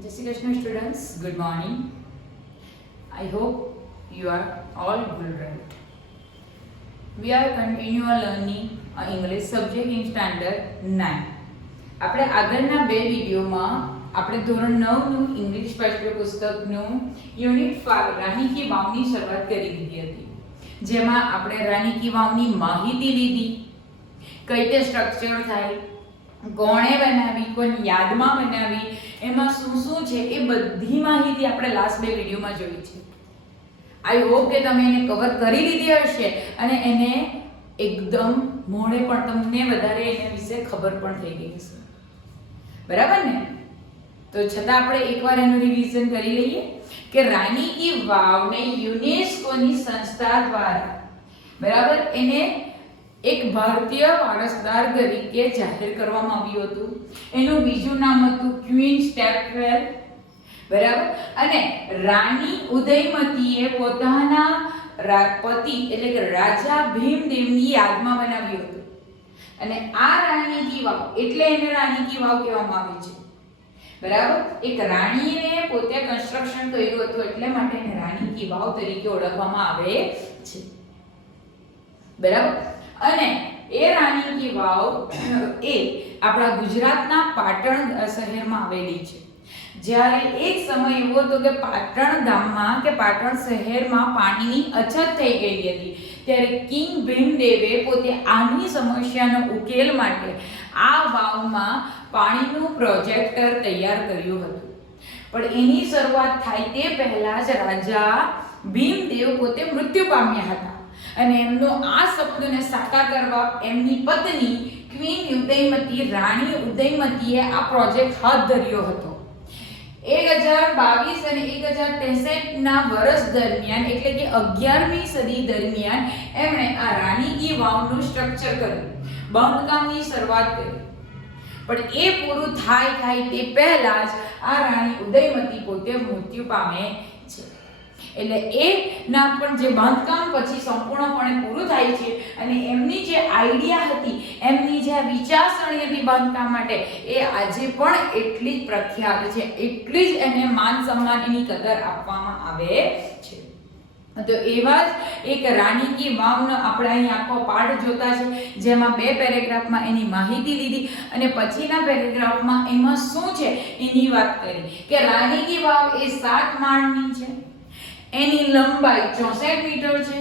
Jai Shri Krishna students, good morning. I hope you are all good, right? We are continuing learning English subject in standard 9. આપણે આગળના બે વિડિયોમાં આપણે ધોરણ 9 નું English પાઠ્યપુસ્તકનું unit 5 Rani ki વાવની શરૂઆત કરી દીધી હતી, જેમાં આપણે રાણી કી વાવની માહિતી લીધી, કઈ રીતે સ્ટ્રક્ચર થાય, કોણે બનાવી, કોની યાદમાં બનાવી, એમાં શું શું છે એ બધી માહિતી આપણે લાસ્ટ બે વિડિયોમાં જોઈ છે. આઈ હોપ કે તમે એને કવર કરી લીધી હશે અને એને એકદમ મોઢે પણ તમને વધારે એના વિશે ખબર પણ થઈ ગઈ હશે, બરાબર ને? તો છતાં આપણે એકવાર એનું રિવિઝન કરી લઈએ કે રાણી કી વાવને યુનેસ્કોની સંસ્થા દ્વારા, બરાબર, એને એક ભારતીય વારસદાર તરીકે જાહેર કરવામાં આવ્યું હતું. એનું બીજું નામ હતું ક્વીન સ્ટેપવેલ, બરાબર. અને રાણી ઉદયમતીએ પોતાના પતિ એટલે કે રાજા ભીમદેવની યાદમાં બનાવ્યું હતું. અને આ રાણી કી વાવ એટલે એને રાણી કી વાવ કહેવામાં આવે છે, બરાબર. એક રાણીએ પોતે કન્સ્ટ્રક્શન કર્યું હતું એટલે માટે એને રાણી કી વાવ તરીકે ઓળખવામાં આવે છે, બરાબર. અને એ રાણી કી વાવ એ આપણા ગુજરાતના પાટણ શહેરમાં આવેલી છે. જ્યારે એક સમય એવો હતો કે પાટણ ગામમાં કે પાટણ શહેરમાં પાણીની અછત થઈ ગઈ હતી, ત્યારે કિંગ ભીમદેવે પોતે આની સમસ્યાનો ઉકેલ માટે આ વાવમાં પાણીનું પ્રોજેક્ટર તૈયાર કર્યું હતું. પણ એની શરૂઆત થાય તે પહેલા જ રાજા ભીમદેવ પોતે મૃત્યુ પામ્યા હતા અને એમનો આ સપનાને સાકાર કરવા એમની પત્ની ક્વીન ઉદયમતી, રાણી ઉદયમતીએ આ પ્રોજેક્ટ હાથ ધર્યો હતો. 1022 અને 1063 ના વર્ષ દરમિયાન એટલે કે 11મી સદી દરમિયાન એમણે આ રાણી કી વાવનું સ્ટ્રક્ચર કર્યું, બાંધકામની શરૂઆત કરી. પણ એ પૂરું થાય તે પહેલા જ આ રાણી ઉદયમતી પોતે મૃત્યુ પામે છે. એટલે એ ના પણ જે બાંધકામ પછી સંપૂર્ણપણે પૂરું થાય છે અને એમની જે આઈડિયા હતી, એમની જે વિચારસરણી હતી બાંધકામ માટે, એ આજે પણ એટલી જ પ્રખ્યાત છે, એટલી જ એને માન સન્માન એની કદર આપવામાં આવે છે. તો એવા જ એક રાણી કી વાવનો આપણે અહીં આખો પાઠ જોતા છે, જેમાં બે પેરેગ્રાફમાં એની માહિતી લીધી અને પછીના પેરેગ્રાફમાં એમાં શું છે એની વાત કરી કે રાણી કી વાવ એ 7 માળની છે. એની લંબાઈ 64 મીટર છે,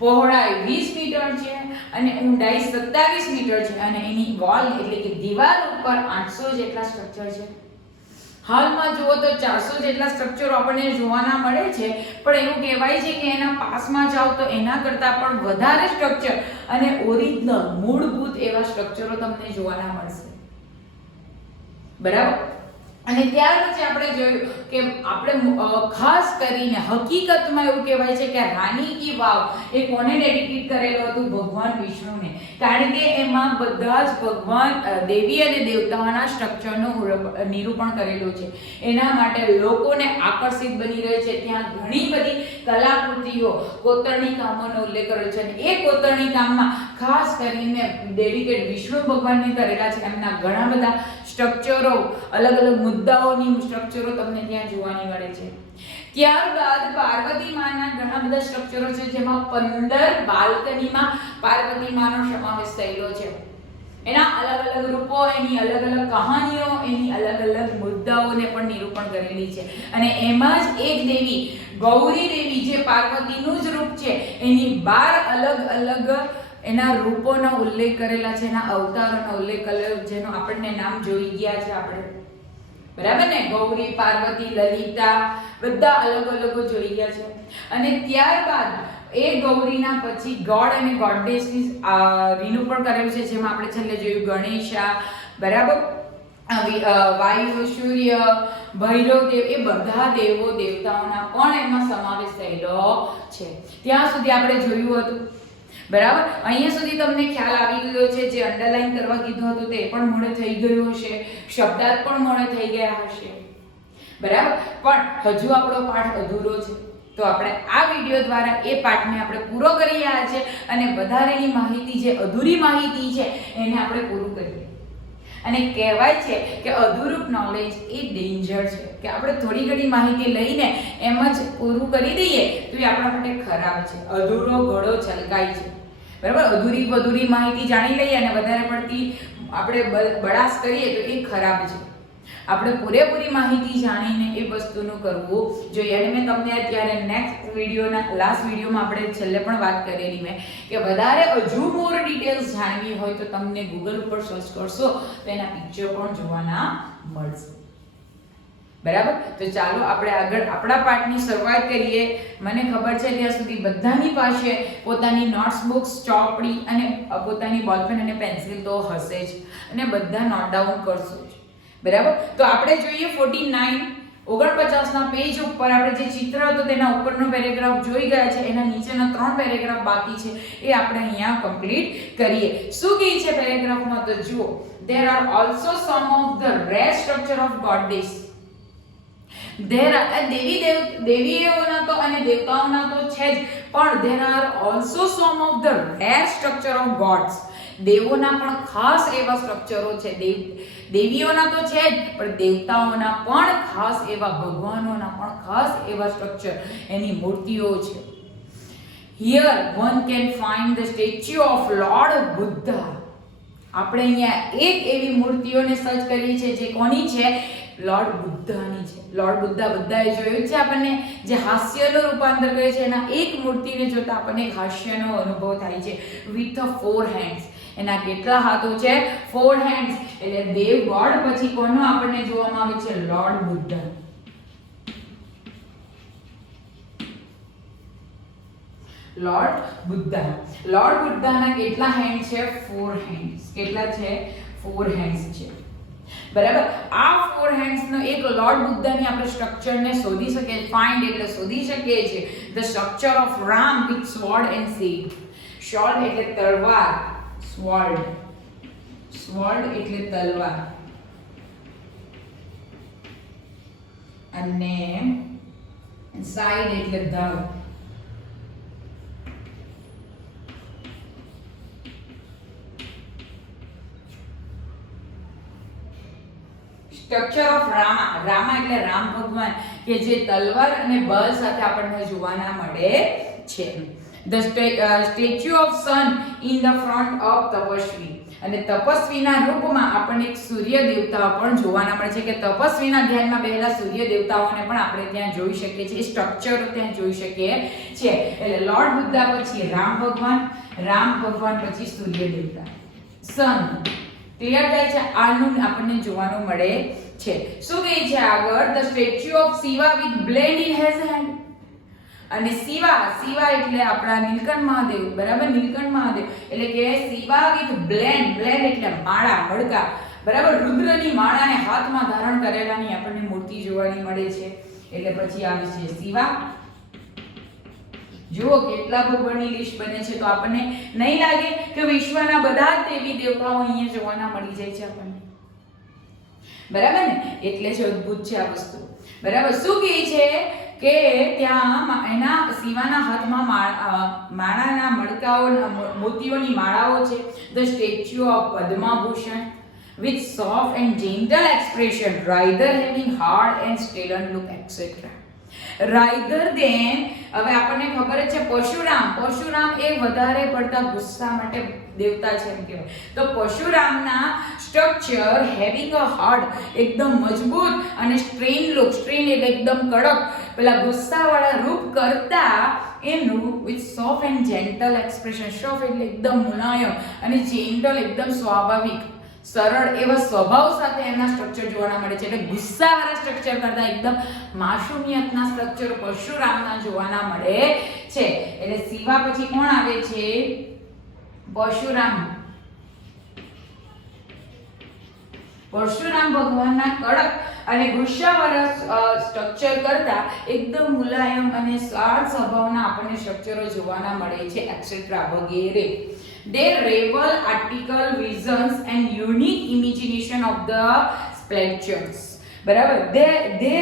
પહોળાઈ 20 મીટર છે અને ઊંડાઈ 27 મીટર છે અને એની વોલ એટલે કે દીવાલ ઉપર 800 જેટલા સ્ટ્રક્ચર છે. હાલમાં જુઓ તો 400 જેટલા સ્ટ્રક્ચરો આપણને જોવાના મળે છે, પણ એવું કહેવાય છે કે એના પાસમાં જાવ તો એના કરતાં પણ વધારે સ્ટ્રક્ચર અને ઓરિજિનલ મૂળભૂત એવા સ્ટ્રક્ચરો તમને જોવાના મળશે, બરાબર. અને ત્યાર પછી આપણે જોયું કે આપણે ખાસ કરીને હકીકતમાં એવું કહેવાય છે કે રાણી કી વાવ એ કોને ડેડિકેટ કરેલું હતું? ભગવાન વિષ્ણુને. કારણ કે એમાં બધા જ ભગવાન દેવી અને દેવતાઓના સ્ટ્રક્ચરનું નિરૂપણ કરેલું છે. એના માટે લોકોને આકર્ષિત બની રહે છે. ત્યાં ઘણી બધી કલાકૃતિઓ, કોતરણી કામોનો ઉલ્લેખ કર્યો છે અને એ કોતરણી કામમાં ખાસ કરીને ડેડિકેટ વિષ્ણુ ભગવાનને કરેલા છે. એમના ઘણા બધા સ્ટ્રક્ચરો, અલગ અલગ મુદ્દાઓની સ્ટ્રક્ચરો તમને ત્યાં જોવાની મળે છે. ત્યારબાદ પાર્વતી માના ઘણા બધા સ્ટ્રક્ચરો છે, જેમાં 15 બાલ્કનીમાં પાર્વતી માનો સમાવેશ થયેલો છે. એના અલગ અલગ રૂપો, એની અલગ અલગ કહાનીઓ, એની અલગ અલગ મુદ્દાઓને પણ નિરૂપણ કરેલી છે. અને એમાં જ એક દેવી ગૌરી દેવી જે પાર્વતીનું જ રૂપ છે, એની 12 અલગ અલગ એના રૂપોનો ઉલ્લેખ કરેલા છે, એના અવતારોનો ઉલ્લેખ કરેલો, જેનો આપણને નામ જોઈ ગયા છે આપણે, બરાબર ને? ગૌરી, પાર્વતી, લલિતા, બધા અલગ અલગ જોઈ ગયા છે. અને ત્યારબાદ એ ગૌરીના પછી ગોડ અને ગોડેસની નિરૂપણ કરેલું છે, જેમાં આપણે છેલ્લે જોયું ગણેશા, બરાબર, વાયુ, સૂર્ય, ભૈરવદેવ, એ બધા દેવો દેવતાઓના પણ એમાં સમાવેશ થયેલો છે. ત્યાં સુધી આપણે જોયું હતું, બરાબર. અહીંયા સુધી તમને ખ્યાલ આવી ગયો છે. જે અંડરલાઈન કરવા કીધું હતું તે પણ મોડે થઈ ગયું હશે, શબ્દાર્થ પણ મોડે થઈ ગયા હશે, બરાબર. પણ હજુ આપણો પાઠ અધૂરો છે, તો આપણે આ વિડિયો દ્વારા એ પાઠને આપણે પૂરો કરી રહ્યા છે અને વધારેની માહિતી, જે અધૂરી માહિતી છે, એને આપણે પૂરું કરીએ. અને કહેવાય છે કે અધૂરું નોલેજ એ ડેન્જર છે, કે આપણે થોડી ઘણી માહિતી લઈને એમ જ પૂરું કરી દઈએ તો એ આપણા માટે ખરાબ છે. અધૂરો ઘોડો છલકાય છે, બરાબર. અધૂરી માહિતી જાણી લઈએ અને વધારે પડતી આપણે બળાશ કરીએ તો એ ખરાબ છે. આપણે પૂરેપૂરી માહિતી જાણીને એ વસ્તુનું કરવું જોઈએ. અને મેં તમને અત્યારે નેક્સ્ટ વિડીયોના લાસ્ટ વિડીયોમાં આપણે છેલ્લે પણ વાત કરેલી મેં કે વધારે હજુ મોર ડિટેલ્સ જાણવી હોય તો તમને ગૂગલ ઉપર સર્ચ કરશો તો એના પિક્ચર પણ જોવાના મળશે, બરાબર. તો ચાલો આપણે આગળ આપણા પાઠની શરૂઆત કરીએ. મને ખબર છે ત્યાં સુધી બધાની પાસે પોતાની નોટ્સ બુક્સ, ચોપડી અને પોતાની બોલપેન અને પેન્સિલ તો હશે જ અને બધા નોટ ડાઉન કરશો જ, બરાબર. તો આપણે જોઈએ 49 ના પેજ ઉપર આપણે જે ચિત્ર હતો તેના ઉપરનો પેરેગ્રાફ જોઈ ગયા છે, એના નીચેના 3 પેરેગ્રાફ બાકી છે એ આપણે અહીંયા કમ્પ્લીટ કરીએ. શું કહે છે પેરેગ્રાફમાં તો જુઓ, there are also some of the rare structure of goddess. દેવીઓના તો અને દેવતાઓના તો છે જ, પણ there are also some of the rare structure of gods. દેવોના પણ ખાસ એવા સ્ટ્રક્ચરો છે. દેવીઓના તો છે જ, પણ દેવતાઓના પણ ખાસ એવા, ભગવાનોના પણ ખાસ એવા સ્ટ્રક્ચર, એની મૂર્તિઓ છે. Here one can find the statue of Lord Buddha. આપણે અહીંયા એક એવી મૂર્તિઓને સર્ચ કરી છે જે કોની છે? લોર્ડ બુદ્ધાની છે. લોર્ડ બુદ્ધા બધાએ જોયું છે આપણને, જે હાસ્યનું રૂપાંતર કરે છે. એના એક મૂર્તિને જોતા આપણને એક હાસ્યનો અનુભવ થાય છે. With 4 hands. એના કેટલા હાથો છે? 4 હેન્ડ્સ. એટલે દેવ ગોડ પછી કોનો આપણને જોવામાં આવે છે? Lord Buddha. Lord Buddha. Lord બુદ્ધાના કેટલા હેન્ડ છે? 4 હેન્ડ્સ. કેટલા છે? 4 હેન્ડ્સ છે, બરાબર. આ 4 હેન્ડ્સ નો એક લોર્ડ બુદ્ધાની આપણે સ્ટ્રક્ચર ને શોધી શકીએ. ફાઇન્ડ એટલે શોધી શકીએ છે. The structure of Ram with sword and shield. Sword એટલે તલવાર, સ્વોર્ડ એટલે તલવાર, અને સાઇડ એટલે ધડ. સ્ટ્રક્ચર ઓફ રામા એટલે રામ ભગવાન, કે જે તલવાર અને બળ સાથે આપણને જોવાના મળે છે. The statue of sun in the front of tapasvi. અને તપસ્વીના રૂપમાં આપણને એક સૂર્ય દેવતા પણ જોવાના મળે છે, કે તપસ્વીના ધ્યાનમાં બેઠેલા સૂર્ય દેવતાઓને પણ આપણે ત્યાં જોઈ શકીએ છીએ. સ્ટ્રક્ચર ત્યાં જોઈ શકીએ છીએ. એટલે લોર્ડ બુદ્ધા પછી રામ ભગવાન પછી સૂર્ય દેવતા, સન. ક્લિયર થાય છે? આનું આપણને જોવાનું મળે છે. શું કહે છે આગળ? The statue of Shiva with blade in his hand. અને શિવા એટલે આપણા નીલકંઠ મહાદેવ, બરાબર. નીલકંઠ મહાદેવ એટલે કે શિવા વિથ બ્લેડ એટલે માળા, મડકા, બરાબર. રુદ્રની માળાને હાથમાં ધારણ કરેલાની આપણને મૂર્તિ જોવાની મળે છે. એટલે પછી આવે છે શિવા. જુઓ કેટલા ભગવાનની લિસ્ટ બને છે, તો આપણને નહીં લાગે કે વિશ્વના બધા જ દેવી દેવતાઓ અહીંયા જોવાના મળી જાય છે આપણને, બરાબર ને? એટલે જ અદ્ભુત છે આ વસ્તુ, બરાબર. શું કહે છે કે ત્યાં એના શિવાના હાથમાં માળાના મડકાઓ, મોતીઓની માળાઓ છે. The statue of Padmabhushan with soft and gentle expression, rather having hard and stern look, etc. રાઇધર દેન, હવે આપણને ખબર જ છે પરશુરામ એ વધારે પડતા ગુસ્સા માટે દેવતા છે એમ કહેવાય. તો પરશુરામના સ્ટ્રક્ચર હેવિંગ અ હાર્ડ, એકદમ મજબૂત, અને સ્ટ્રેન એટલે એકદમ કડક, પેલા ગુસ્સાવાળા રૂપ કરતા એનું with soft and gentle expression. Soft એટલે એકદમ મુલાયમ અને જેન્ટલ એકદમ સ્વાભાવિક, સરળ એવા સ્વભાવ સાથે એના સ્ટ્રક્ચર જોવાના મળે છે. એટલે ગુસ્સાવાળા સ્ટ્રક્ચર કરતા એકદમ માસુમિયતના સ્ટ્રક્ચર પરશુરામના જોવાના મળે છે. એટલે શિવા પછી કોણ આવે છે? પરશુરામ. પરશુરામ ભગવાનના કડક અને ગુસ્સાવાળા સ્ટ્રક્ચર કરતા એકદમ મુલાયમ અને સાદ સ્વભાવના આપણને સ્ટ્રક્ચરો જોવાના મળે છે, એક્સેટ્રા વગેરે. They revel article visions and unique imagination of the sculptures. બરાબર. દે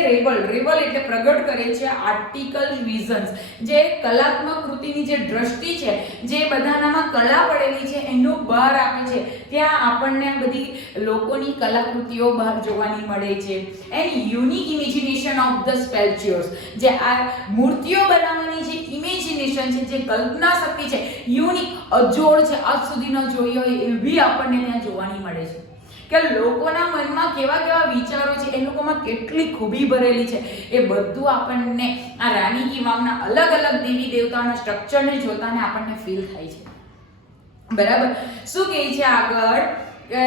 રેવલ એટલે પ્રગટ કરે છે આર્ટિકલ વિઝન્સ, જે કલાત્મક કૃતિની જે દ્રષ્ટિ છે, જે બધાનામાં કલા પડેલી છે એનું બહાર આપે છે. ત્યાં આપણને બધી લોકોની કલાકૃતિઓ બહાર જોવાની મળે છે. And unique imagination of the sculptures, જે આ મૂર્તિઓ બનાવવાની જે ઇમેજિનેશન છે, જે કલ્પના શક્તિ છે, યુનિક અજોડ છે, આજ સુધી ન જોઈ હોય એવી આપણને ત્યાં જોવાની મળે છે. કે લોકોના મનમાં કેવા કેવા વિચારો છે, એ લોકોમાં કેટલી ખૂબી ભરેલી છે, એ બધું આપણને આ રાણી કી વાવના અલગ અલગ દેવી દેવતાઓના સ્ટ્રક્ચરને જોતાને આપણને ફીલ થાય છે. બરાબર. શું કહે છે આગળ કે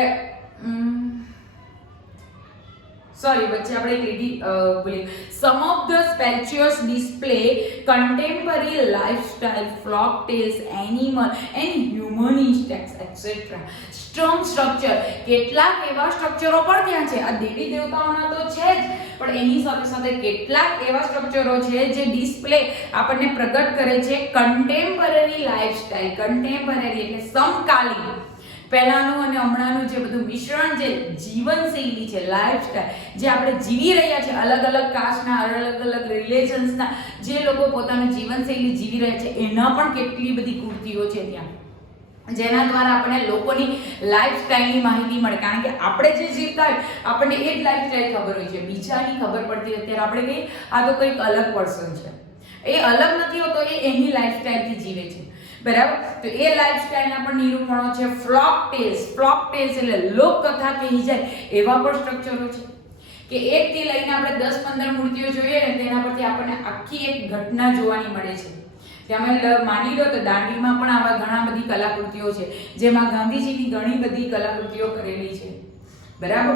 સોરી વચ્ચે આપણે લીધી બોલી some of the spacious display contemporary lifestyle, folk tales, animal and human instincts et cetera. Strong structure, કેટલાક એવા સ્ટ્રક્ચરો પણ ત્યાં છે. આ દેવી દેવતાઓના તો છે જ, પણ એની સાથે સાથે કેટલાક એવા સ્ટ્રક્ચરો છે જે ડિસ્પ્લે આપણને પ્રગટ કરે છે કન્ટેમ્પરરી લાઇફસ્ટાઇલ. કન્ટેમ્પરરી એટલે સમકાલીન, પહેલાનું અને હમણાંનું જે બધું મિશ્રણ, જે જીવનશૈલી છે, લાઈફસ્ટાઈલ જે આપણે જીવી રહ્યા છે, અલગ અલગ કાસ્ટના, અલગ અલગ રિલેશન્સના જે લોકો પોતાનું જીવનશૈલી જીવી રહ્યા છે, એના પણ કેટલી બધી કૃતિઓ છે ત્યાં, જેના દ્વારા આપણને લોકોની લાઈફસ્ટાઈલની માહિતી મળે. કારણ કે આપણે જે જીવતા હોય આપણને એ જ લાઈફસ્ટાઈલ ખબર હોય છે, બીજાની ખબર પડતી હોય ત્યારે આપણે કહીએ આ તો કંઈક અલગ પર્સન છે. એ અલગ નથી હોતો, એ એની લાઈફસ્ટાઈલથી જીવે છે. બરાબર. તો એ લાઈફસ્ટાઈલના પણ નિરૂપણો છે. ફ્લોક ટેલ્સ એટલે લોકકથા કહી જાય એવા પણ સ્ટ્રક્ચરો છે કે એકથી લઈને આપણે 10-15 મૂર્તિઓ જોઈએ ને તેના પરથી આપણને આખી એક ઘટના જોવાની મળે છે. તમે માની લો તો દાંડીમાં પણ આવા ઘણા બધી કલાકૃતિઓ છે, જેમાં ગાંધીજીની ઘણી બધી કલાકૃતિઓ કરેલી છે. બરાબર.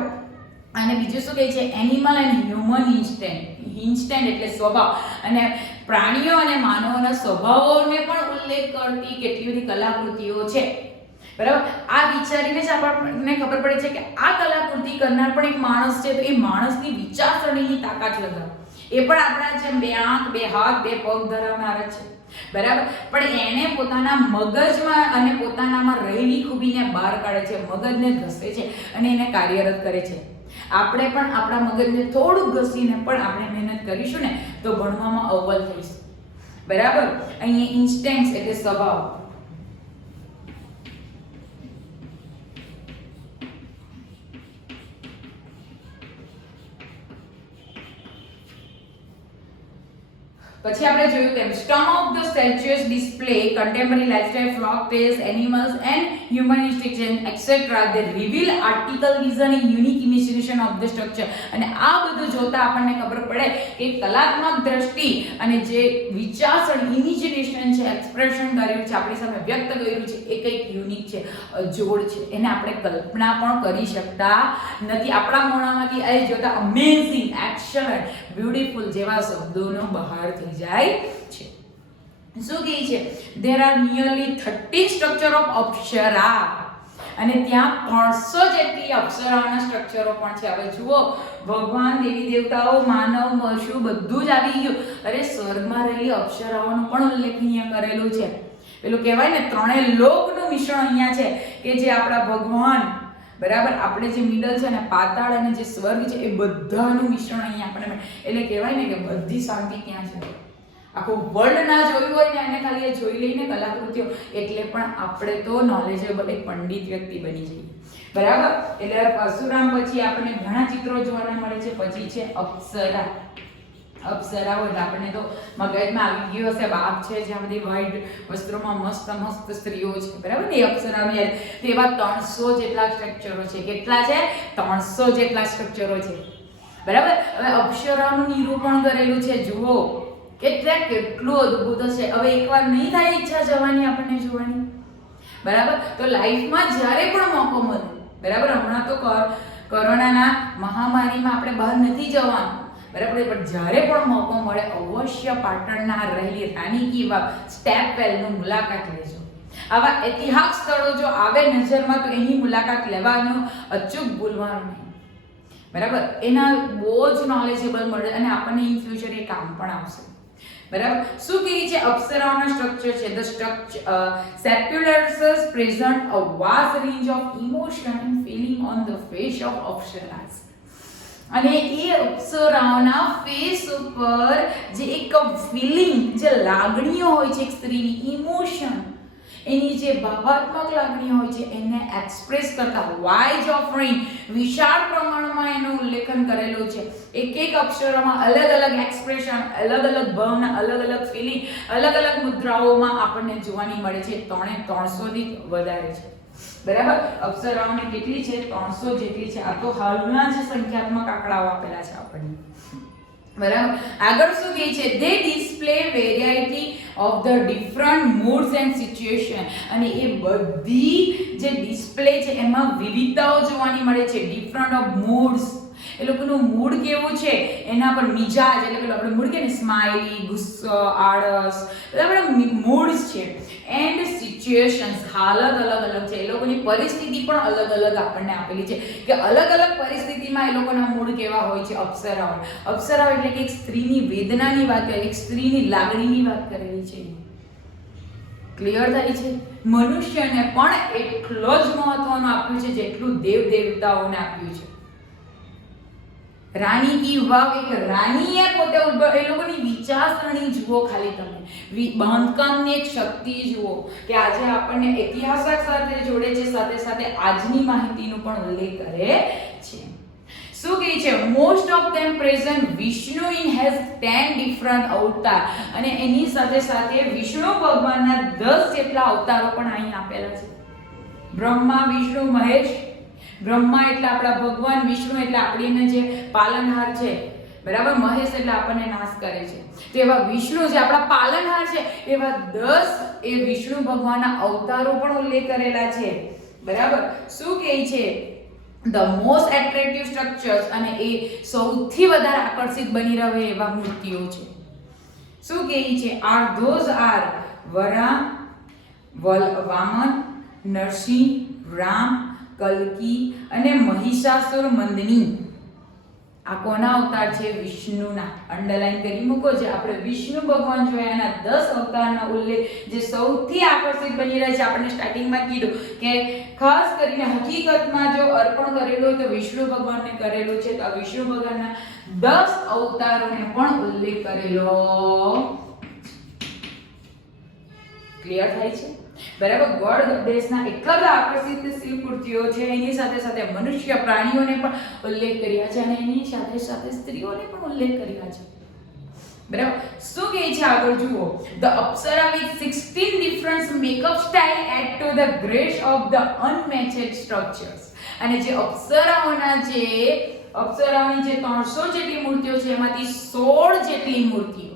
અને બીજું શું કહે છે, એનિમલ એન્ડ હ્યુમન ઇન્સ્ટેન્ટ એટલે સ્વભાવ, અને પ્રાણીઓ અને માનવોના સ્વભાવોને પણ ઉલ્લેખ કરતી કેટલી બધી કલાકૃતિઓ છે. બરાબર. આ વિચારીને જ આપણને ખબર પડે છે કે આ કલાકૃતિ કરનાર પણ એક માણસ છે, તો એ માણસની વિચારસરણીની તાકાત લગાવ. એ પણ આપણા જેમ 2 આંખ, 2 હાથ, 2 પગ ધરાવનાર જ છે. બરાબર. પણ એને પોતાના મગજમાં અને પોતાનામાં રહેલી ખૂબીને બહાર કાઢે છે, મગજને ઘસે છે અને એને કાર્યરત કરે છે. આપણે પણ આપણા મગજને થોડું ઘસીને પણ આપણે મહેનત કરીશું ને તો ભણવામાં અવ્વલ થઈશું. બરાબર. અહીંયા ઇન્સ્ટેન્ટ્સ એટલે સ્વભાવ. પછી આપણે જોયું તેમ some of the statues display contemporary lifestyle, folk tales, animals and human instincts etc. They reveal article vision and unique imagination of the structure. અને આ બધું જોતા આપણને ખબર પડે કે કલાત્મક દ્રષ્ટિ અને જે વિચારસરણી, ઇમેજિનેશન છે, એક્સપ્રેશન કર્યું છે, આપણી સામે વ્યક્ત કર્યું છે, એ કંઈક યુનિક છે, અજોડ છે. એને આપણે કલ્પના પણ કરી શકતા નથી. આપણા મોઢામાંથી એ જોતા અમેઝિંગ, એક્સલન્ટ, બ્યુટીફુલ જેવા શબ્દોનો બહાર થઈ જાય છે. શું કહે છે, there are nearly 30 structure of અપ્સરા, અને ત્યાં 300 જેટલી અપ્સરાઓના સ્ટ્રક્ચરો પણ છે. હવે જુઓ, ભગવાન, દેવી દેવતાઓ, માનવ, પશુ બધું જ આવી ગયું. અરે સ્વર્ગમાં રહેલી અપ્સરાઓનું પણ ઉલ્લેખનીય કરેલું છે. પેલું કહેવાય ને, 3 લોકનું મિશ્રણ અહીંયા છે કે જે આપણા ભગવાન, બરાબર, આપણે જે મિડલ છે ને, પાતાળ અને જે સ્વર્ગ છે, એ બધાનું મિશ્રણ અહીંયા આપણને, એટલે કહેવાય ને કે બધી શાંતિ ત્યાં છે. આખું વર્લ્ડ ના જોયું હોય ને એને ખાલી જોઈ લઈને કલાકૃતિઓ, એટલે પણ આપણે તો નોલેજેબલ એક પંડિત વ્યક્તિ બની જઈએ. બરાબર. એટલે પરશુરામ પછી આપણને ઘણા ચિત્રો જોવાના મળે છે. પછી છે અપ્સરા. અપ્સરાઓ એટલે આપણને તો મગજમાં આવી ગયું હશે, બાપ છે જ્યાં બધી વ્હાઈટ વસ્ત્રોમાં મસ્ત મસ્ત સ્ત્રીઓ છે. બરાબર ને, એ અપ્સરાઓ તેવા 300 જેટલા સ્ટ્રક્ચરો છે. કેટલા છે? 300 જેટલા સ્ટ્રક્ચરો છે. બરાબર. હવે અપ્સરાઓનું નિરૂપણ કરેલું છે. જુઓ કેટલું અદ્ભુત હશે. હવે એકવાર નહીં થાય ઈચ્છા જવાની આપણને જોવાની? બરાબર. તો લાઈફમાં જ્યારે પણ મોકો મળે, બરાબર, હમણાં તો કોરોનાના મહામારીમાં આપણે બહાર નથી જવાનું, બરાબર, પણ જ્યારે પણ મોકો મળે અવશ્ય પાટણના રહેલી રાણી કી વાવ, સ્ટેપ વેલનું મુલાકાત લેજો. આવા ઐતિહાસિક સ્થળો જો આવે નજરમાં તો એની મુલાકાત લેવાનું અચૂક ભૂલવાનું નહીં. બરાબર. એના બહુ જ નોલેજેબલ મળે અને આપણને ઇન ફ્યુચર એ કામ પણ આવશે. બરાબર. શું કહે છે, અપ્સરાઓના સ્ટ્રક્ચર છે. The structure sculptures present a vast range of emotion and feeling on the face of apsaras. અને એ અપ્સરાઓના ફેસ ઉપર જે એક ફિલિંગ, જે લાગણીઓ હોય છે, એક સ્ત્રીની ઇમોશન, એની જે ભાવાત્મક લાગણીઓ હોય છે એને એક્સપ્રેસ કરતા વાઇઝ ઓફરિંગ વિશાળ પ્રમાણમાં એનો ઉલ્લેખન કરેલો છે. એક એક અક્ષરોમાં અલગ અલગ એક્સપ્રેશન, અલગ અલગ ભાવના, અલગ અલગ ફિલિંગ, અલગ અલગ મુદ્રાઓમાં આપણને જોવાની મળે છે. 300 થી વધારે છે. બરાબર. અપ્સરાઓને કેટલી છે? 300 જેટલી છે. આ તો હાલના જે સંખ્યાત્મક આંકડાઓ આપેલા છે આપણને. બરાબર. આગળ શું કહે છે? they display variety of the different moods and situation. અને એ બધી જે ડિસ્પ્લે છે એમાં વિવિધતાઓ જોવાની મળે છે. different of moods, એ લોકોનું મૂડ કેવું છે એના પર, મિજાજ એટલે પેલું આપણે મૂડ કે ને, સ્માઇલી, ગુસ્સો, આળસ, બધા મૂડ્સ છે. એન્ડ સિચ્યુએશન્સ, હાલત અલગ અલગ છે. એ લોકોની પરિસ્થિતિ પણ અલગ અલગ આપણને આપેલી છે કે અલગ અલગ પરિસ્થિતિમાં એ લોકોના મૂડ કેવા હોય છે. અપ્સરાઓ એટલે કે એક સ્ત્રીની વેદનાની વાત કરે, એક સ્ત્રીની લાગણીની વાત કરેલી છે. ક્લિયર થાય છે? મનુષ્યને પણ એટલો જ મહત્વનું આપ્યું છે જેટલું દેવ દેવતાઓને આપ્યું છે. રાણી કી વાવ, એક રાણીએ પોતે એ લોકોની વિચારસરણી જુઓ ખાલી તમે, બાંધકામની એક શક્તિ જુઓ કે આજે આપણને ઇતિહાસ સાથે જોડે છે, સાથે સાથે આજની માહિતીનો પણ ઉલ્લેખ કરે છે. શું કહે છે? Most of them present Vishnu in has 10 different અવતાર. અને એની સાથે સાથે વિષ્ણુ ભગવાનના 10 જેટલા અવતારો પણ અહીં આપેલા છે. બ્રહ્મા, વિષ્ણુ, મહેશ. બ્રહ્મા એટલે આપણા ભગવાન, વિષ્ણુ એટલે આપણને જે પાલનહાર છે, બરાબર. મહેશ એટલે આપણને નાશ કરે છે. તો એવા વિષ્ણુ જે આપણા પાલનહાર છે, એવા 10 એ વિષ્ણુ ભગવાનના અવતારો પણ ઉલ્લેખ કરેલા છે. બરાબર. શું કહે છે? the most attractive structures, અને એ સૌથી વધારે આકર્ષિત બની રહે એવા મૂર્તિઓ છે. શું કહે છે? those are વરા, વામન, નરસિંહ, રામ, કલ્કી અને મહિષાસુર મંદની. આ કોના અવતાર છે? વિષ્ણુના. અંડરલાઈન કરી મૂકો. જે આપણે વિષ્ણુ ભગવાન જોયા એના 10 અવતારના ઉલ્લેખ જે સૌથી આકર્ષિત બની રહ્યા છે. આપણે સ્ટાર્ટિંગમાં કીધું કે ખાસ કરીને હકીકતમાં જો અર્પણ કરેલું હોય તો વિષ્ણુ ભગવાનને કરેલું છે. તો આ વિષ્ણુ ભગવાનના 10 અવતારોને પણ ઉલ્લેખ કરેલો. ક્લિયર થાય છે? બરાબર. ગોડ દેશના એટલા બધા આકર્ષિત શિલ્પકૃતિઓ છે. એની સાથે સાથે મનુષ્ય, પ્રાણીઓને પણ ઉલ્લેખ કર્યા છે અને એની સાથે સાથે સ્ત્રીઓને પણ ઉલ્લેખ કર્યા છે. બરાબર. શું કહે છે આગળ જુઓ? the apsara with 16 different makeup style add to the grace of the unmatched structures. અને જે અપ્સરાઓની જે 300 જેટલી મૂર્તિઓ છે એમાંથી 16 જેટલી મૂર્તિઓ,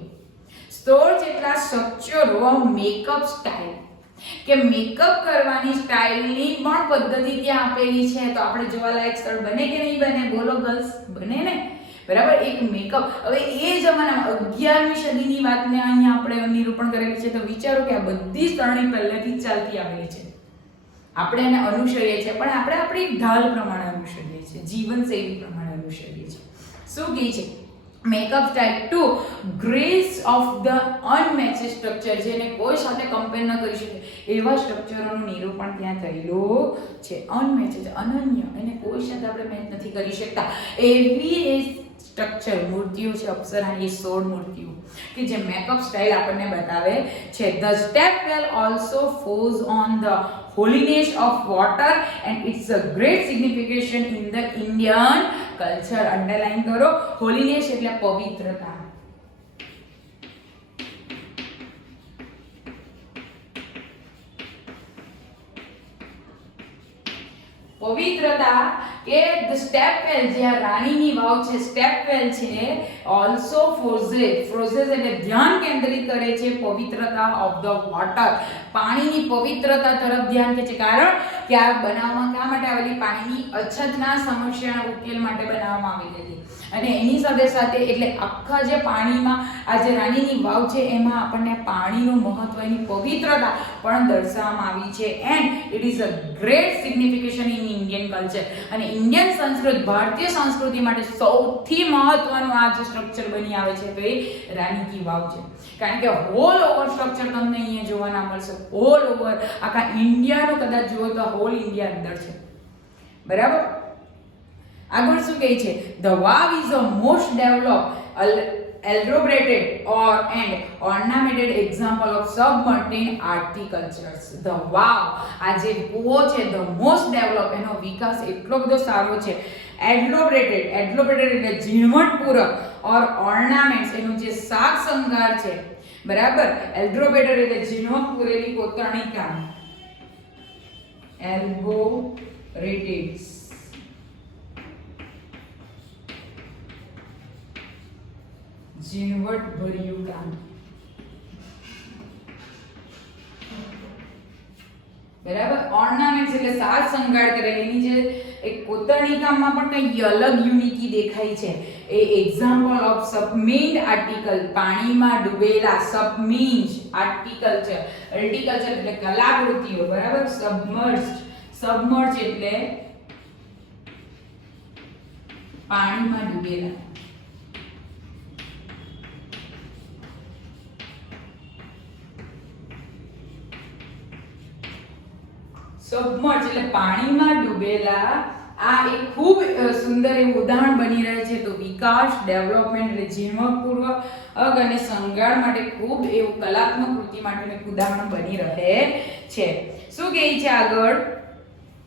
16 જેટલા સ્ટ્રક્ચરો, મેકઅપ સ્ટાઇલ કે મેકઅપ કરવાની સ્ટાઇલની પણ પદ્ધતિ ત્યાં આપેલી છે. તો આપણે જોવાલાયક સ્થળ બને કે નહીં બને? બોલો ગર્લ્સ, બને ને? બરાબર. એક મેકઅપ. હવે એ જમાનામાં 11મી સદીની વાતને અહીંયા આપણે નિરૂપણ કરેલી છે. તો વિચારો કે આ બધી સરણી પહેલેથી જ ચાલતી આવેલી છે. આપણે એને અનુસરીએ છીએ, પણ આપણે આપણી ઢાલ પ્રમાણે અનુસરીએ છીએ, જીવનશૈલી પ્રમાણે અનુસરીએ છીએ. શું કહે છે? Makeup style to grace of the unmatched structure, જેને કોઈ સાથે કમ્પેર ન કરી શકે એવા સ્ટ્રક્ચરોનું નિરૂપણ ત્યાં થયેલું છે. અનમેચ્ડ, અનન્ય, એને કોઈ સાથે આપણે મેચ નથી કરી શકતા એવી એ સ્ટ્રક્ચર મૂર્તિઓ છે અપ્સરાની. 16 મૂર્તિઓ કે જે મેકઅપ સ્ટાઇલ આપણને બતાવે છે. The step well also Fauj on the holiness of water and it's a great signification in the Indian culture. Underline કરો. holiness એટલે પવિત્રતા. પવિત્રતા કે ધ સ્ટેપ વેલ, જે રાણીની વાવ છે, સ્ટેપ વેલ છે, ઓલ્સો ફોઝેસ એટલે ધ્યાન કેન્દ્રિત કરે છે પવિત્રતા ઓફ ધ વોટર, પાણીની પવિત્રતા તરફ ધ્યાન કે છે. કારણ કે આ બનાવવામાં શા માટે આવેલી? પાણીની અછતના સમસ્યાના ઉકેલ માટે બનાવવામાં આવેલી હતી. અને એની સાથે સાથે એટલે આખા જે પાણીમાં આ જે રાણીની વાવ છે એમાં આપણને પાણીનું મહત્વ, એની પવિત્રતા પણ દર્શાવવામાં આવી છે. And it is a great signification in Indian culture. અને ઇન્ડિયન સંસ્કૃતિ, ભારતીય સંસ્કૃતિ માટે સૌથી મહત્વનું આ જે સ્ટ્રક્ચર બની આવે છે તો એ રાણી કી વાવ છે. કારણ કે હોલ ઓવર સ્ટ્રક્ચર તમને અહીંયા જોવા ના મળશે. હોલ ઓવર આખા ઇન્ડિયાનું કદાચ જુઓ તો હોલ ઇન્ડિયા અંદર છે. બરાબર. આગળ શું કહે છે? The Vav is the most developed elaborated or and ornamented example of submarine horticulture. The wow, આ જે કૂવો છે the most developed, એનો વિકાસ એટલો બધો સારો છે. elaborated એટલે ઝીણવટપૂર્વક, or ornaments એનું જે સાજ શણગાર છે, બરાબર. elaborated એટલે ઝીણવટ પૂરેલી કોતરણી કામ, elaborated ઝીણવટ ભર્યું કામ, બરાબર. ઓર્નામેન્ટ્સ એટલે સાજ શણગાર કરેલી. એની જે એક કોતરણી કામમાં પણ કંઈ અલગ યુનિકી દેખાય છે. એ એક્ઝામ્પલ ઓફ સબમેર્જ્ડ આર્ટિકલ, પાણીમાં ડૂબેલા, સબમેર્જ્ડ આર્ટિકલ્ચર, આર્ટિકલ્ચર એટલે કલાકૃતિઓ, બરાબર. સબમર્જ એટલે પાણીમાં ડૂબેલા. સબમર્જ એટલે પાણીમાં ડૂબેલા. આ એક ખૂબ સુંદર એવું ઉદાહરણ બની રહે છે. તો વિકાસ, ડેવલપમેન્ટ એટલે ઝીણવટપૂર્વક અને શણગાર માટે ખૂબ એવું કલાત્મક કૃતિ માટેનું એક ઉદાહરણ બની રહે છે. શું કહે છે આગળ?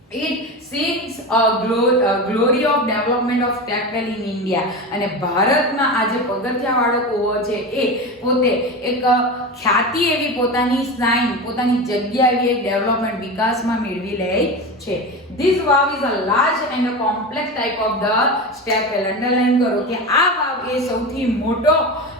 It sings a glory of development of textile in India. અને ભારતમાં આ જે પગથિયાવાળો કૂવો છે એ પોતે એક ખ્યાતિ એવી પોતાની સાઇન, પોતાની જગ્યા એવી એક ડેવલપમેન્ટ વિકાસમાં મેળવી લે છે. This vav is a large and a complex type of the step well. Underline કરો કે આ વાવ એ સૌથી મોટો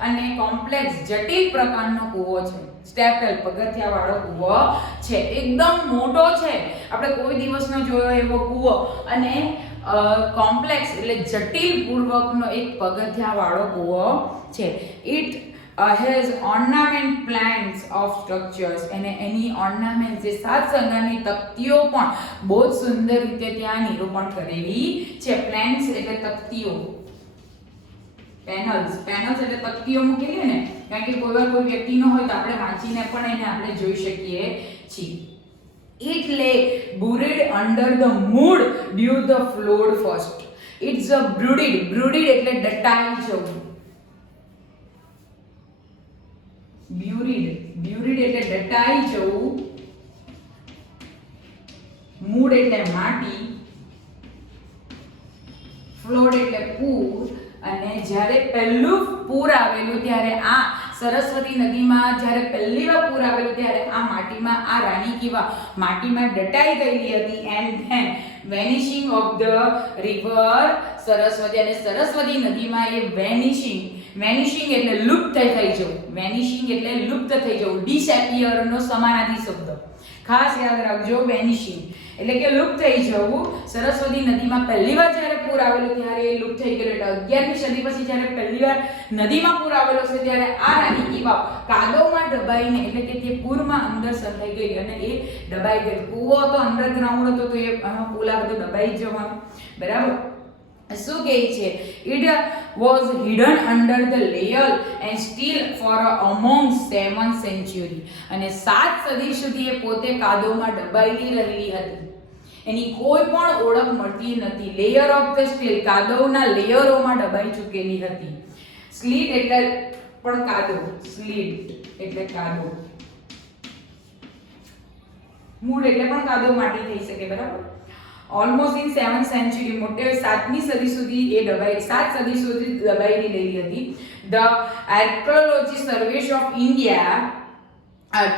અને કોમ્પ્લેક્સ જટિલ પ્રકારનો કૂવો છે. સ્ટેપ વેલ પગથિયાવાળો કૂવો છે, એકદમ મોટો છે. આપણે કોઈ દિવસનો જોયો એવો કૂવો અને કોમ્પ્લેક્સ એટલે જટિલ પૂર્વકનો એક પગથિયાવાળો કૂવો છે. It has ornament plants of structures, અને એની ઓર્નામેન્ટ જે સાજ શણગારની તકતીઓ પણ બહુ જ સુંદર રીતે ત્યાં નિરૂપણ કરેલી છે. પ્લાન્ટ્સ એટલે તકતીઓ, પેનલ્સ એટલે તકતીઓ મૂકેલી ને, કારણ કે કોઈ વાર કોઈ વ્યક્તિનો હોય તો આપણે વાંચીને પણ એને આપણે જોઈ શકીએ છીએ. It lay buried under the mud due the flood first. It's a brooded એટલે દટાઈ જવું. Buried એટલે દટાઈ જવું. મૂળ એટલે માટી, ફ્લોડ એટલે પૂર. અને જ્યારે પહેલું પૂર આવેલું ત્યારે આ સરસ્વતી નદીમાં જ્યારે પહેલી વાર પૂર આવેલું ત્યારે આ માટીમાં આ રાણી કી વાવ માટીમાં દટાઈ ગયેલી હતી. And then vanishing of the river Saraswati, અને સરસ્વતી નદીમાં એ વેનિશિંગ એટલે લુપ્ત થઈ જવું. વેનિશિંગ એટલે લુપ્ત થઈ જવું. ડિસએપિયર નો સમાનાર્થી શબ્દ ખાસ યાદ રાખજો. વેનિશિંગ એટલે કે લુપ્ત થઈ જવું. સરસ્વતી નદીમાં પહેલીવાર જ્યારે પૂર આવેલું ત્યારે એ લુપ્ત થઈ ગયેલું. એટલે 11મી સદી પછી જ્યારે પહેલીવાર નદીમાં પૂર આવેલો છે ત્યારે આ રાણી કી વાવ કાદવમાં દબાઈને, એટલે કે તે પૂરમાં અંદર સંતાઈ ગઈ અને એ દબાઈ ગઈ. કૂવો તો અંડરગ્રાઉન્ડ હતો તો એ પૂલા બધું દબાઈ જવાનું, બરાબર. શું કહે છે? It was hidden under the layer and still for among 7th century. અને 7 સદી સુધી એ પોતે કાદવમાં દબાયેલી રહેલી હતી. એની કોઈ પણ ઓળખ મળતી નથી. લેયર ઓફ ધ સ્ટીલ, કાદવના લેયરોમાં દબાઈ ચૂકેલી હતી. સ્લીટ એટલે પણ કાદવ, સ્લીટ એટલે કાદવ. મૂળ એટલે પણ કાદવ માટી થઈ શકે, બરાબર. ઓલમોસ્ટ ઇન 7th century, મોટે 7મી સદી સુધી એ દબાઈ, 7 સદી સુધી દબાઈ રહેલી હતી. The archaeology surveys of India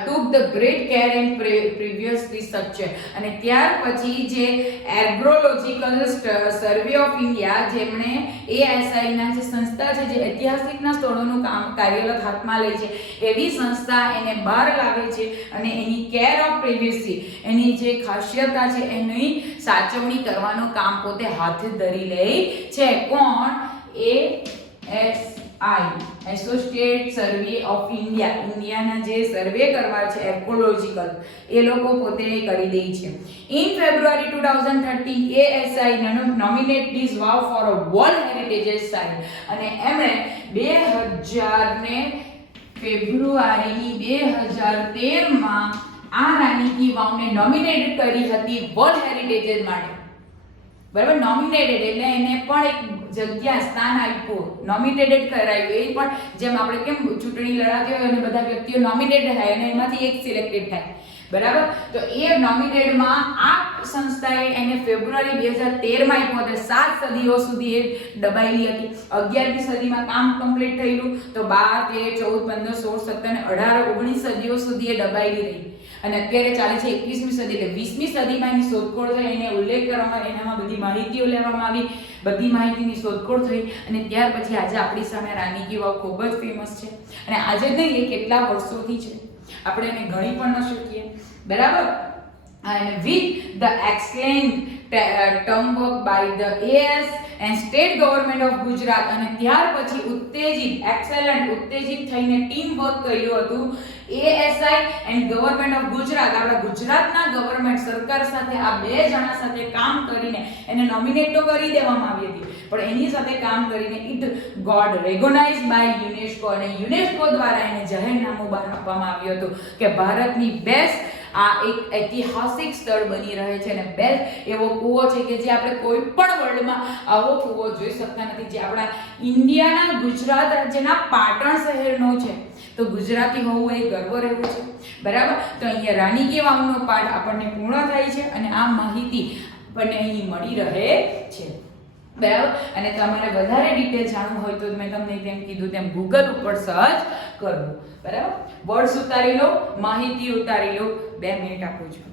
took the great care and previously structure. અને ત્યાર પછી જે એર્ગોલોજીકલ સર્વે ઓફ ઇન્ડિયા, જેમણે ASI ના જે સંસ્થા છે જે ઐતિહાસિકના સ્થળોનું કાર્યરત હાથમાં લે છે, એવી સંસ્થા એને બહાર લાવે છે અને એની કેર ઓફ પ્રિવિયસલી, એની જે ખાસિયતા છે એની સાચવણી કરવાનું કામ પોતે હાથે ધરી લે છે. કોણ? ASI, associated survey of India. ઇન્ડિયાના જે સર્વે કરવા છે એર્ગોલોજીકલ, એ લોકો પોતે કરી દે છે. In February 2013 ASI nominate this vav for a world heritage site. અને એમણે 2000 ફેબ્રુઆરી 2013 આ રાણી કી વાવને નોમિનેટ કરી હતી વર્લ્ડ હેરિટેજ માટે, બરાબર. નોમિનેટેડ એટલે એને પણ એક જગ્યા સ્થાન આપ્યું, નોમિનેટેડ કરાયું. એ પણ જેમ આપણે કેમ ચૂંટણી લડાતી હોય અને બધા વ્યક્તિઓ નોમિનેટેડ થાય અને એમાંથી એક સિલેક્ટેડ થાય, બરાબર. તો એ નોમિનેટેડમાં આ સંસ્થાએ એને ફેબ્રુઆરી 2013માં આપ્યો હતો. 7 સદીઓ સુધી એ દબાયેલી હતી. 11મી સદીમાં કામ કમ્પ્લીટ થયેલું, તો 12, 13, 14, 15, 16, 17 અને 18, 19 સદીઓ સુધી એ દબાયેલી રહી અને અત્યારે ચાલે છે 21મી સદી. એટલે 20મી સદીમાં એની શોધખોળ થઈ, એને ઉલ્લેખ કરવામાં, એનામાં બધી માહિતીઓ લેવામાં આવી, બધી માહિતીની શોધખોળ થઈ અને ત્યાર પછી આજે આપણી સામે રાણી કી વાવ ખૂબ જ ફેમસ છે. અને આજે જ નહીં, એ કેટલા વર્ષોથી છે, આપણે એને ગણી પણ ન શકીએ, બરાબર. And with the excellent term work by the AS and state government of Gujarat, અને ત્યાર પછી ઉત્તેજિત થઈને ટીમ વર્ક કર્યું હતું ASI and government of Gujarat. આપણા ગુજરાતના ગવર્નમેન્ટ સરકાર સાથે આ બે જણા સાથે કામ કરીને એને નોમિનેટ તો કરી દેવામાં આવી હતી, પણ એની સાથે કામ કરીને ઇટ ગોટ રેકોગ્નાઇઝડ બાય યુનેસ્કો, અને યુનેસ્કો દ્વારા એને જાહેરનામું બહાર આપવામાં આવ્યું હતું કે ભારતની બેસ્ટ આ એક ઐતિહાસિક સ્થળ બની રહે છે અને બેસ્ટ એવો કૂવો છે કે જે આપણે કોઈ પણ વર્લ્ડમાં આવો કૂવો જોઈ શકતા નથી, જે આપણા ઇન્ડિયાના ગુજરાત રાજ્યના પાટણ શહેરનો છે. તો ગુજરાતી હોવું એ ગર્વ રહેવું છે, બરાબર. તો અહીંયા રાણી કી વાવનો પાઠ આપણને પૂર્ણ થાય છે અને આ માહિતી આપણને અહીં મળી રહે છે, બરાબર. અને તમારે વધારે ડિટેલ જાણવું હોય તો મેં તમને તેમ કીધું તેમ ગૂગલ ઉપર સર્ચ કરવું, બરાબર. વર્ડ્સ ઉતારી લો, માહિતી ઉતારી લો. 2 મિનિટ આપું છું.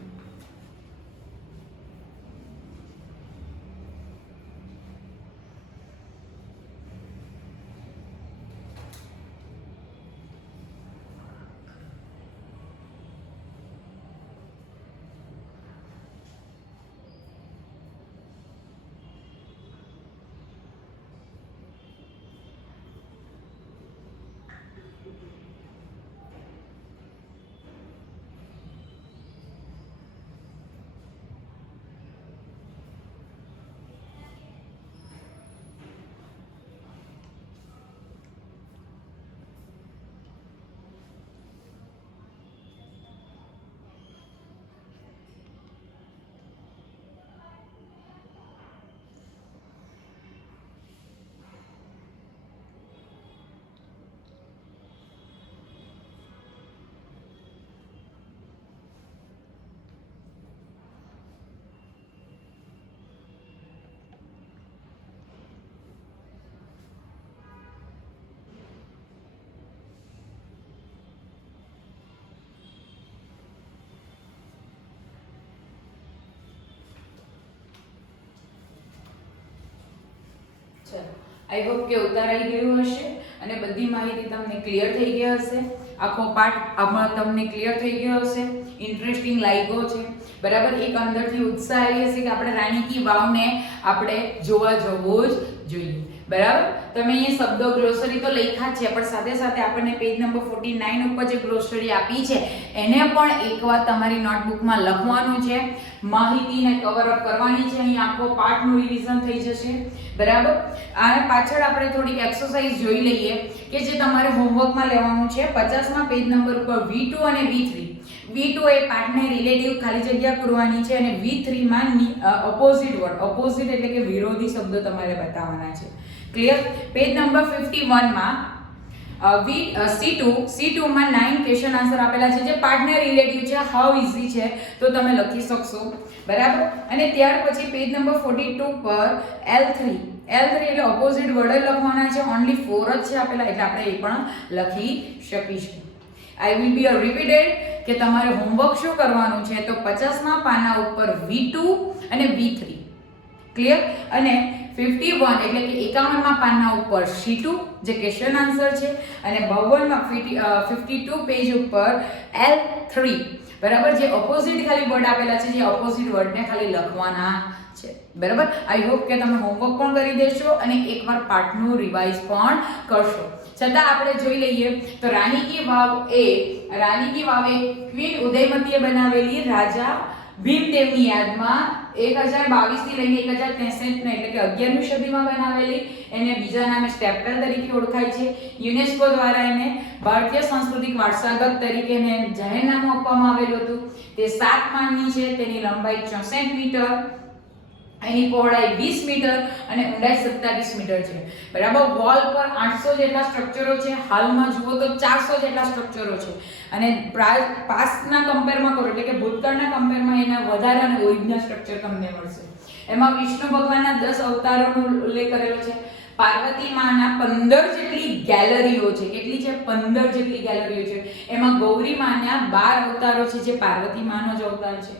આઈ હોપ કે ઉતારાઈ ગયું હશે અને બધી માહિતી તમને ક્લિયર થઈ ગઈ હશે. આખો પાઠ આમાં તમને ક્લિયર થઈ ગયો હશે, ઇન્ટરેસ્ટિંગ લાગ્યો છે, બરાબર. એક અંદરથી ઉત્સાહ આવી હશે કે આપણે રાણી કી વાવને આપણે જોવા જવું જ જોઈએ, બરાબર. તમે અહીંયા શબ્દો ગ્લોસરી તો લખ્યા જ છે, પણ સાથે સાથે આપણને પેજ નંબર 49 ઉપર જે ગ્લોસરી આપી છે એને પણ એકવાર તમારી નોટબુકમાં લખવાનું છે, માહિતીને કવર અપ કરવાની છે. અહીં આખો પાઠનું રિવિઝન થઈ જશે, બરાબર. આ પાછળ આપણે થોડીક એક્સરસાઇઝ જોઈ લઈએ કે જે તમારે હોમવર્કમાં લેવાનું છે. 50માં પેજ નંબર ઉપર V2 અને V3. V2 એ પાઠને રિલેટિવ ખાલી જગ્યા પૂરવાની છે અને V3 માં ઓપોઝિટ વર્ડ, ઓપોઝિટ એટલે કે વિરોધી શબ્દો તમારે બતાવવાના છે. ક્લિયર? પેજ નંબર 51 માં C2 માં 9 ક્વેશ્ચન આન્સર આપેલા છે જે પાઠને રિલેટિવ છે, હાઉ ઈઝી છે, તો તમે લખી શકશો, બરાબર. અને ત્યાર પછી પેજ નંબર 42 પર L3 એટલે ઓપોઝિટ વર્ડ લખવાના છે, ઓન્લી 4 જ છે આપેલા, એટલે આપણે એ પણ લખી શકીશું. આઈ વિલ બી રિપીટેડ કે તમારે હોમવર્ક શું કરવાનું છે, તો 50માં પાના ઉપર V2 અને V3, ક્લિયર. અને 51 એટલે કે 51માં પાના ઉપર C2 જે ક્વેશ્ચન આન્સર છે અને 52 પેજ ઉપર L3, બરાબર, જે ઓપોઝિટ ખાલી વર્ડ આપેલા છે, જે ઓપોઝિટ વર્ડને ખાલી લખવાના છે, બરાબર. આઈ હોપ કે તમે હોમવર્ક પણ કરી દેશો અને એકવાર પાઠનું રિવાઇઝ પણ કરશો. છતાં આપણે જોઈ લઈએ તો રાણી કી વાવ એ ક્વીન ઉદયમતીએ બનાવેલી રાજા ભીમદેવની યાદમાં 1022 થી લઈને 1063 એટલે કે 11મી સદીમાં બનાવેલી. એને બીજા નામે સ્ટેપવેલ તરીકે ઓળખાય છે. યુનેસ્કો દ્વારા એને ભારતીય સાંસ્કૃતિક વારસાગત તરીકે એને જાહેરનામું આપવામાં આવેલું હતું. તે 7 માળની છે, તેની લંબાઈ 64 મીટર એની પહોળાઈ 20 મીટર અને ઊંડાઈ 27 મીટર છે. બરાબર. વોલ પર 800 જેટલા સ્ટ્રક્ચરો છે. હાલમાં જુઓ તો 400 જેટલા સ્ટ્રક્ચરો છે. અને પાસ્ટના કમ્પેરમાં કરો એટલે કે ભૂતકાળના કમ્પેરમાં એના વધારે અને ઓરિજિનલ સ્ટ્રક્ચર તમને મળશે. એમાં વિષ્ણુ ભગવાનના 10 અવતારોનો ઉલ્લેખ કરેલો છે. પાર્વતી માના 15 જેટલી ગેલેરીઓ છે. કેટલી છે? 15 જેટલી ગેલેરીઓ છે. એમાં ગૌરી માના 12 અવતારો છે, જે પાર્વતી માનો જ અવતાર છે.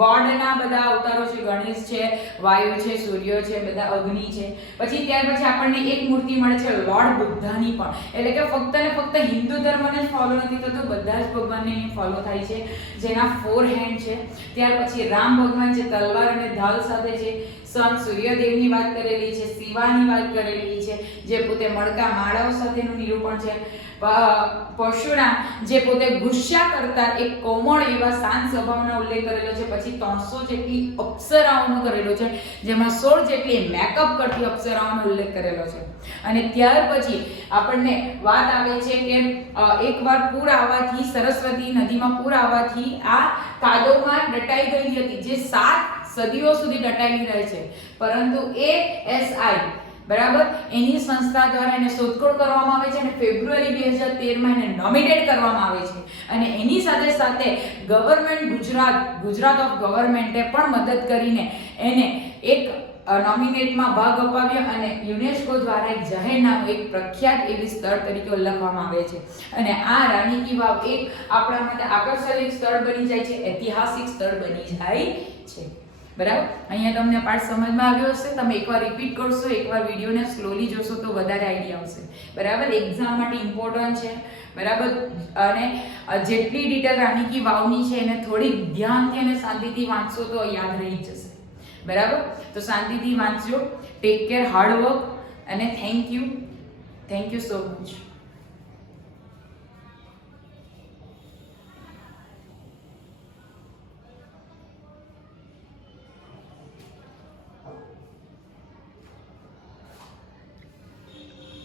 ગોડના બધા અવતારો છે. ગણેશ છે, વાયુ છે, સૂર્ય છે, બધા અગ્નિ છે. પછી ત્યાર પછી આપણને એક મૂર્તિ મળે છે લોર્ડ બુદ્ધાની પણ. એટલે કે ફક્ત ને ફક્ત હિન્દુ ધર્મને જ ફોલો નથી થતો, બધા જ ભગવાનને ફોલો થાય છે, જેના 4 હેન્ડ છે. ત્યાર પછી રામ ભગવાન જે તલવાર અને ઢાલ સાથે છે. સન સૂર્યદેવની વાત કરેલી છે. શિવાની વાત કરેલી છે, જે પોતે મડકા માળાઓ સાથેનું નિરૂપણ છે. પરશુરામ જે પોતે ગુસ્સા કરતા એક કોમળ એવા શાંત સ્વભાવનો ઉલ્લેખ કરેલો છે. પછી 300 જેટલી અપ્સરાઓનો કરેલો છે, જેમાં 16 જેટલી મેકઅપ કરતી અપ્સરાઓનો ઉલ્લેખ કરેલો છે. અને ત્યાર પછી આપણને વાત આવે છે કે એકવાર પૂર આવવાથી, સરસ્વતી નદીમાં પૂર આવવાથી આ કાદવમાં દટાઈ ગઈ હતી, જે 7 સદીઓ સુધી દટાયેલી રહે છે. પરંતુ ASI બરાબર એની સંસ્થા દ્વારા એને શોધખોળ કરવામાં આવે છે અને ફેબ્રુઆરી 2013માં એને નોમિનેટ કરવામાં આવે છે. અને એની સાથે સાથે ગુજરાત ઓફ ગવર્મેન્ટે પણ મદદ કરીને એને એક નોમિનેટમાં ભાગ અપાવ્યો અને યુનેસ્કો દ્વારા એક જાહેરનામું, એક પ્રખ્યાત એવી સ્થળ તરીકે ઓળખવામાં આવે છે. અને આ રાણી કી વાવ એક આપણા માટે આકર્ષક સ્થળ બની જાય છે, ઐતિહાસિક સ્થળ બની જાય છે. બરાબર. અહીંયા તમને પાઠ સમજમાં આવ્યો હશે. તમે એકવાર રિપીટ કરશો, એકવાર વિડીયોને સ્લોલી જોશો તો વધારે આઈડિયા આવશે. બરાબર. એક્ઝામ માટે ઇમ્પોર્ટન્ટ છે. બરાબર. અને જેટલી ડિટેલ રાણી કી વાવની છે એને થોડીક ધ્યાનથી અને શાંતિથી વાંચશો તો યાદ રહી જશે. બરાબર. તો શાંતિથી વાંચજો. ટેક કેર, હાર્ડ વર્ક અને થેન્ક યુ સો મચ.